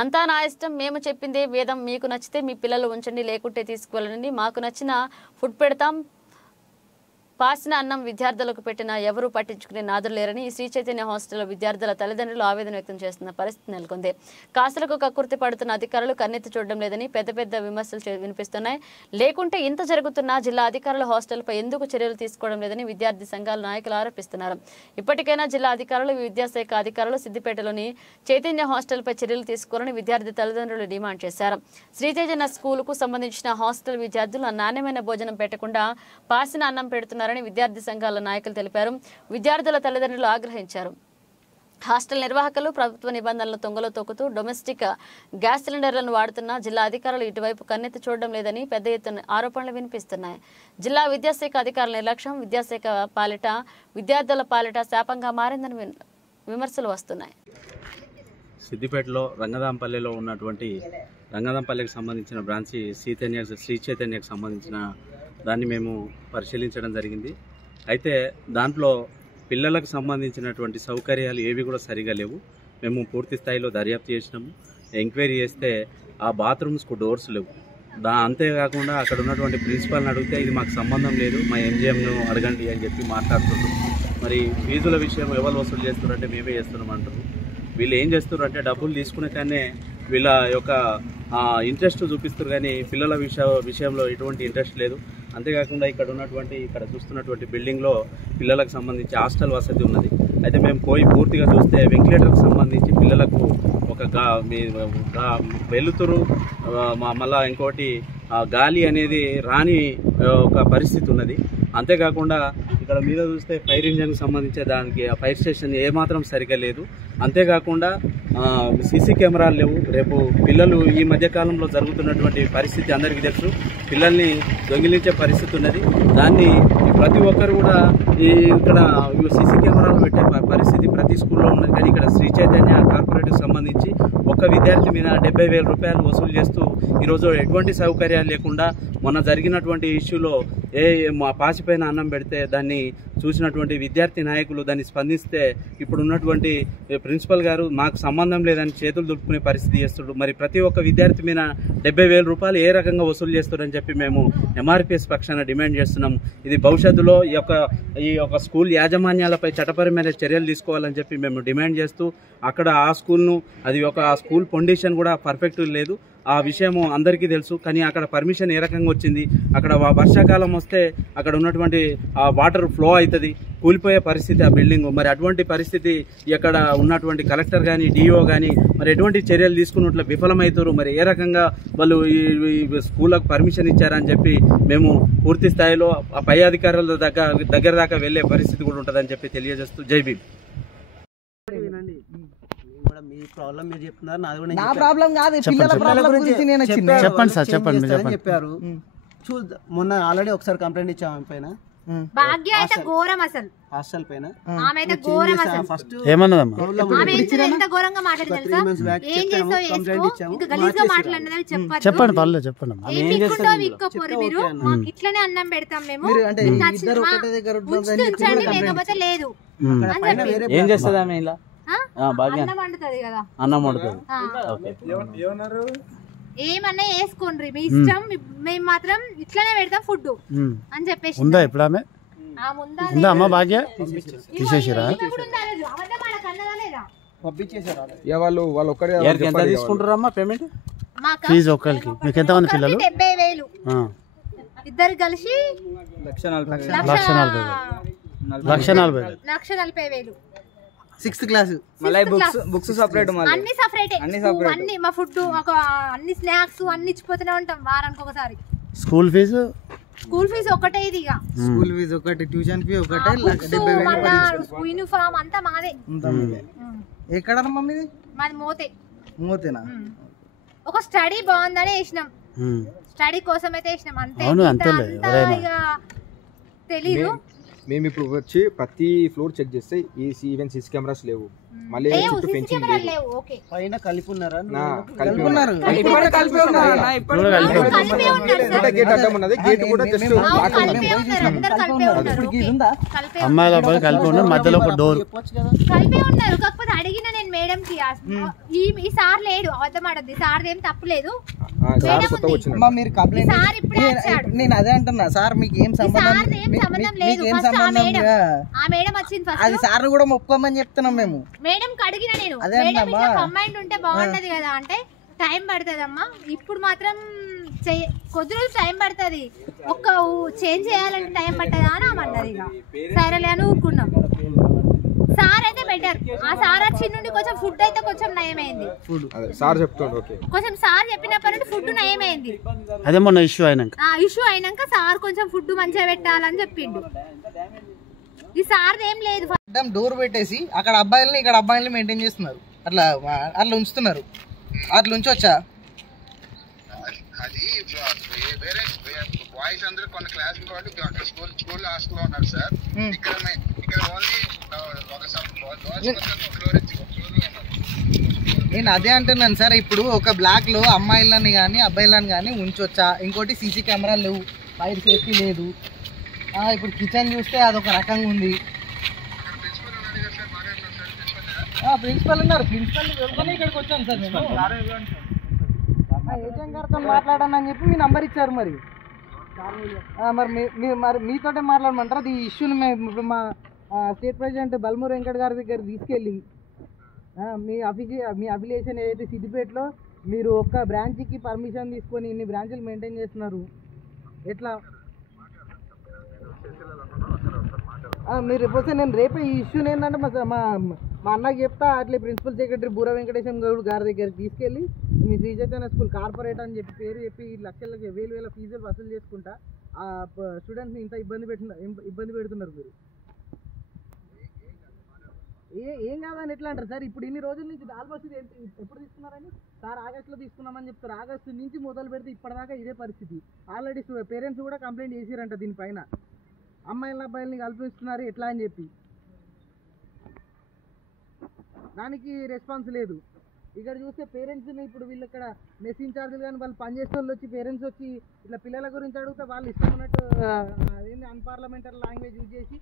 అంతా నా ఇష్టం, మేము చెప్పిందే వేదం, మీకు నచ్చితే మీ పిల్లలు ఉంచండి, లేకుంటే తీసుకువెళ్ళండి, మాకు నచ్చిన ఫుడ్ పెడతాం, పాసిన అన్నం విద్యార్థులకు పెట్టినా ఎవరూ పట్టించుకునే నాదులు లేరని శ్రీ చైతన్య హాస్టల్లో విద్యార్థుల తల్లిదండ్రులు ఆవేదన వ్యక్తం చేస్తున్న పరిస్థితి నెలకొంది. కాసులకు కక్కుర్తి పడుతున్న అధికారులు కన్నెత్తి చూడడం లేదని పెద్ద పెద్ద విమర్శలు వినిపిస్తున్నాయి. లేకుంటే ఇంత జరుగుతున్నా జిల్లా అధికారులు హాస్టల్పై ఎందుకు చర్యలు తీసుకోవడం లేదని విద్యార్థి సంఘాల నాయకులు ఆరోపిస్తున్నారు. ఇప్పటికైనా జిల్లా అధికారులు, విద్యాశాఖ అధికారులు సిద్దిపేటలోని చైతన్య హాస్టల్పై చర్యలు తీసుకోవాలని విద్యార్థి తల్లిదండ్రులు డిమాండ్ చేశారు. శ్రీ చైతన్య స్కూలుకు సంబంధించిన హాస్టల్ విద్యార్థులు నాణ్యమైన భోజనం పెట్టకుండా పాసిన అన్నం పెడుతున్నారు విద్యార్థి సంఘాల నాయకులు తెలిపారు. విద్యార్థుల తల్లిదండ్రులు ఆగ్రహించారు. హాస్టల్ నిర్వాహకులు ప్రభుత్వ నిబంధనలు తొంగలో తొక్కుతూ డొమెస్టిక్ గ్యాస్ సిలిండర్లను వాడుతున్న జిల్లా అధికారులు ఇటువైపు కన్నెత్తి చూడడం లేదని పెద్ద ఎత్తున ఆరోపణలు వినిపిస్తున్నాయి. జిల్లా విద్యాశాఖ అధికారుల నిర్లక్ష్యం విద్యాశాఖ పాలిట, విద్యార్థుల పాలిట శాపంగా మారిందని విమర్శలు వస్తున్నాయి. సిద్దిపేటలో రంగదాంపల్లిలో ఉన్నటువంటి రంగదాంపల్లికి సంబంధించిన బ్రాంచి శ్రీ చైతన్యకు సంబంధించిన దాన్ని మేము పరిశీలించడం జరిగింది. అయితే దాంట్లో పిల్లలకు సంబంధించినటువంటి సౌకర్యాలు ఏవి కూడా సరిగా లేవు. మేము పూర్తి స్థాయిలో దర్యాప్తు చేసినాము. ఎంక్వైరీ చేస్తే ఆ బాత్రూమ్స్కు డోర్స్ లేవు. అంతేకాకుండా అక్కడ ఉన్నటువంటి ప్రిన్సిపాల్ని అడిగితే ఇది మాకు సంబంధం లేదు, మా ఎంజిఎంను అడగండి అని చెప్పి మాట్లాడుతున్నారు. మరి ఫీజుల విషయం ఎవరు వసూలు చేస్తున్నారంటే మేమే చేస్తున్నాం అంటారు. వీళ్ళు ఏం చేస్తున్నారు అంటే డబ్బులు తీసుకునే కానీ వీళ్ళ యొక్క ఇంట్రెస్ట్ చూపిస్తారు, కానీ పిల్లల విషయంలో ఎటువంటి ఇంట్రెస్ట్ లేదు. అంతేకాకుండా ఇక్కడ చూస్తున్నటువంటి బిల్డింగ్లో పిల్లలకు సంబంధించి హాస్టల్ వసతి ఉన్నది. అయితే మేము పోయి పూర్తిగా చూస్తే వెంటిలేటర్కి సంబంధించి పిల్లలకు ఒక వెలుతురు మళ్ళా ఇంకోటి గాలి అనేది రాని ఒక పరిస్థితి ఉన్నది. అంతేకాకుండా ఇక్కడ మీద చూస్తే ఫైర్ ఇంజన్కి సంబంధించి దానికి ఆ ఫైర్ స్టేషన్ ఏమాత్రం సరిగా లేదు. అంతేకాకుండా సీసీ కెమెరాలు లేవు. రేపు పిల్లలు ఈ మధ్యకాలంలో జరుగుతున్నటువంటి పరిస్థితి అందరికీ తెలుసు, పిల్లల్ని దొంగిలించే పరిస్థితి ఉన్నది. దాన్ని ప్రతి ఒక్కరు కూడా ఇక్కడ సీసీ కెమెరాలు పెట్టే పరిస్థితి ప్రతి స్కూల్లో ఉన్నది. కానీ ఇక్కడ శ్రీ చైతన్య కార్పొరేట్కి సంబంధించి ఒక్క విద్యార్థి మీద 70,000 రూపాయలు వసూలు చేస్తూ ఈరోజు ఎటువంటి సౌకర్యాలు లేకుండా మొన్న జరిగినటువంటి ఇష్యూలో మా పాసిపైన అన్నం పెడితే దాన్ని చూసినటువంటి విద్యార్థి నాయకులు దాన్ని స్పందిస్తే ఇప్పుడు ఉన్నటువంటి ప్రిన్సిపల్ గారు మాకు సంబంధం లేదని చేతులు దులుపుకునే పరిస్థితి చేస్తున్నారు. మరి ప్రతి ఒక్క విద్యార్థి మీద 70,000 రూపాయలు ఏ రకంగా వసూలు చేస్తారని చెప్పి మేము ఎంఆర్పిఎస్ పక్షాన డిమాండ్ చేస్తున్నాము. ఇది భవిష్యత్తులో ఈ యొక్క స్కూల్ యాజమాన్యాలపై చట్టపరమైన చర్యలు తీసుకోవాలని చెప్పి మేము డిమాండ్ చేస్తూ అక్కడ ఆ స్కూల్ను ఆ స్కూల్ పొండిషన్ కూడా పర్ఫెక్ట్ లేదు. ఆ విషయము అందరికీ తెలుసు. కానీ అక్కడ పర్మిషన్ ఏ రకంగా వచ్చింది, అక్కడ వర్షాకాలం వస్తే అక్కడ ఉన్నటువంటి వాటర్ ఫ్లో అవుతుంది, కూలిపోయే పరిస్థితి ఆ బిల్డింగ్. మరి అటువంటి పరిస్థితి ఇక్కడ ఉన్నటువంటి కలెక్టర్ కానీ డిఓ కానీ మరి ఎటువంటి చర్యలు తీసుకున్నట్లు విఫలమవుతారు. మరి ఏ రకంగా వాళ్ళు ఈ స్కూళ్ళకు పర్మిషన్ ఇచ్చారని చెప్పి మేము పూర్తి స్థాయిలో ఆ పై అధికారుల దగ్గర దాకా వెళ్లే పరిస్థితి కూడా ఉంటుందని చెప్పి తెలియజేస్తూ జై భీమ్. మీ ప్రాబ్లం మీరు చెప్తున్నారు, నాది కూడా నా ప్రాబ్లం కాదు, పిల్లల ప్రాబ్లం గురించి నేను చెప్పండి సార్, చెప్పండి చెప్పారు. చూద్దాం, మొన్న ఆల్రెడీ ఒకసారి కంప్లైంట్ ఇచ్చాము పైన భాగ్య అయితే ఘోరం అసలు హాస్టల్ పైన. ఆమె అయితే ఘోరం అసలు. ఫస్ట్ ఏమన్నదమ్మా ఆమె ఎంత ఘోరంగా మాట్లాడింది తెలుసా? ఏం చేస్తావు చేసుకో, ఇంకా గలీజ్గా మాట్లాడినది చెప్పాలి. చెప్పండి పర్లేదు చెప్పండి. ఏం పిక్కుంటావు ఇక్కపోరు మీరు, మాకు ఇట్లనే అన్నం పెడతాం మేము, ఉంచండి లేకపోతే లేదు ఏం చేస్తుంది ఆమె ఇలా అన్నం వండుతుంది కదా, అన్నం వండుతుంది. ఏమన్నా వేసుకోండి మీ ఇష్టం, మేము మాత్రం ఇట్లనే పెడతాం ఫుడ్ అని చెప్పేసి. ఉందా ఇప్పుడు ఆమె ఉందా అమ్మ భాగ్య తీసేసిరా? ఎంత తీసుకుంటారమ్మా పేమెంట్? ఫీజు ఒక్కరికి మీకు ఎంతమంది పిల్లలు? 70,000 ఇద్దరు కలిసి 1,40,000. 6th క్లాస్ బుక్స్ సెపరేట్, అన్ని సెపరేట్, అన్ని మా ఫుడ్ అన్ని స్నాక్స్ అన్ని ఇచ్చిపోతూనే ఉంటాం వారానికి ఒకసారి. స్కూల్ ఫీజు ఒకటే, ఇది ఇక స్కూల్ ఫీజు ఒకటి, ట్యూషన్ ఫీ ఒకటే, యూనిఫామ్ అంతా మాదే. ఎక్కడ మమ్మీది? మాది మోతేనా? ఒక స్టడీ బాగుందని వేసినాం, స్టడీ కోసం అయితే వేసినాం అంతే. తెలీదు. మేము ఇప్పుడు వచ్చి ప్రతి ఫ్లోర్ చెక్ చేస్తే ఈవెన్ సీసీ కెమెరాస్ లేవు, మళ్ళీ లేవు చుట్టూ సీసీ ఫెన్సింగ్ కెమెరాలు లేదు. లేవు. ఓకే పైన కలిపి ఉన్నారా కలిపి ఉన్నారు. కలిపే ఉన్నారు సార్. గేట్ అడ్డం ఉన్నది. గేట్ కూడా జస్ట్ అవును, కలిపే ఉన్నారు, అందరు కలిపే ఉన్నారు. ఓకే. కలిపే అమ్మాయిల అబ్బాయి కలిపి ఉన్నారు, మధ్యలో ఒక డోర్. కలిపే ఉన్నారు. కాకపోతే అడిగిన నేను మేడం కి ఈ సార్ లేడు, అబద్ధం ఆడద్దు. సార్ ఏం తప్పులేదు. మేడం ఉంది. అమ్మా మీరు కంప్లైంట్ సార్ ఇప్పుడే వచ్చాడు. నేను అదే అంటున్నా సార్ మీకు ఏం సంబంధం సార్ ఏం సంబంధం లేదు. ఏం ఫస్ట్ ఆ సంబంధం మేడం వచ్చింది అది ఫస్ట్. సార్ కూడా మొక్కుకోమని చెప్తున్నాం మేము. మేడం కి అడిగిన నేను, అదే మేడం అమ్మా. ఇట్లా కంబైండ్ ఉంటే బాగుంటది కదా అంటే, టైం పడుతుందమ్మా ఇప్పుడు మాత్రం కొద్ది రోజులు టైం పడుతుంది, ఒక్క చేంజ్ చేయాలంటే టైం పట్టదా అని అన్నది. ఇక సరేలే అని ఊరుకున్నాం. సార్ అయితే బెటర్. ఆ సార్ వచ్చి నుండి కొంచెం ఫుడ్ అయితే కొంచెం నయమైంది. సార్ చెప్తాడు. ఓకే, కొంచెం సార్ చెప్పినప్పటి నుండి ఫుడ్ నయమైంది. అదే మొన్న ఇష్యూ అయినాక ఇష్యూ అయినాక సార్ కొంచెం ఫుడ్ మంచిగా పెట్టాలని చెప్పిండు. ఈ సార్ ఏం లేదు. డోర్ పెట్టేసి అక్కడ అబ్బాయిలని ఇక్కడ అబ్బాయిలని మెయింటైన్ చేస్తున్నారు. అట్లా అట్లా ఉంచుతున్నారు. అట్లా ఉంచొచ్చా? అది వేరే బాయ్స్ అందరూ కొన్ని క్లాసులు కాబట్టి అక్కడ స్కూల్ హాస్టల్లో ఉన్నారు సార్. ఇక్కడ ఓన్లీ ఒక ఫ్లోర్ నేను అదే అంటున్నాను సార్. ఇప్పుడు ఒక బ్లాక్ లో అమ్మాయిలని కానీ అబ్బాయిలని కానీ ఉంచొచ్చా? ఇంకోటి సీసీ కెమెరాలు లేవు, ఫైర్ సేఫ్టీ లేదు. ఇప్పుడు కిచెన్ చూస్తే అదొక రకంగా ఉంది. ప్రిన్సిపల్ ఉన్నారు. ప్రిన్సిపల్ ఇక్కడికి వచ్చాను సార్ నేను. ఏజెంట్ గారితో మాట్లాడానని చెప్పి మీ నంబర్ ఇచ్చారు. మరి మరి మీతోటే మాట్లాడమంటారు. అది ఇష్యూని మేము మా స్టేట్ ప్రెసిడెంట్ బల్మూరు వెంకట్ గారి దగ్గర తీసుకెళ్ళి మీ అఫిలియేషన్ ఏదైతే సిద్దిపేటలో మీరు ఒక్క బ్రాంచ్కి పర్మిషన్ తీసుకొని ఇన్ని బ్రాంచ్లు మెయింటైన్ చేస్తున్నారు, ఎట్లా? మీరు రేపు నేను రేపే ఈ ఇష్యూని ఏంటంటే మా అన్నకి చెప్తా. అట్లే ప్రిన్సిపల్ సెక్రటరీ బూర వెంకటేశం గౌడ్ గారి దగ్గరికి తీసుకెళ్ళి మీ శ్రీ చైతన్య స్కూల్ కార్పొరేట్ అని చెప్పి పేరు చెప్పి లక్షలకి వేల ఫీజులు వసూలు చేసుకుంటా ఆ స్టూడెంట్స్ని ఇంత ఇబ్బంది పెడుతున్నారు మీరు. ఏం కాదని ఎట్లా అంటారు సార్? ఇప్పుడు ఇన్ని రోజుల నుంచి ఆల్మోస్ట్ ఎప్పుడు తీసుకున్నారని సార్ ఆగస్టులో తీసుకున్నామని చెప్తారు. ఆగస్టు నుంచి మొదలు పెడితే ఇప్పటిదాకా ఇదే పరిస్థితి. ఆల్రెడీ పేరెంట్స్ కూడా కంప్లైంట్ చేసిరంట దీనిపైన. అమ్మాయిలని అబ్బాయిలని కల్పిస్తున్నారు ఎట్లా అని చెప్పి దానికి రెస్పాన్స్ లేదు. ఇక్కడ చూస్తే పేరెంట్స్ని ఇప్పుడు వీళ్ళు ఇక్కడ మెస్ ఇన్ఛార్జీలు కానీ వాళ్ళు పనిచేసే వాళ్ళు వచ్చి పేరెంట్స్ వచ్చి ఇట్లా పిల్లల గురించి అడిగితే వాళ్ళు ఇష్టం ఉన్నట్టు అన్పార్లమెంటరీ లాంగ్వేజ్ యూజ్ చేసి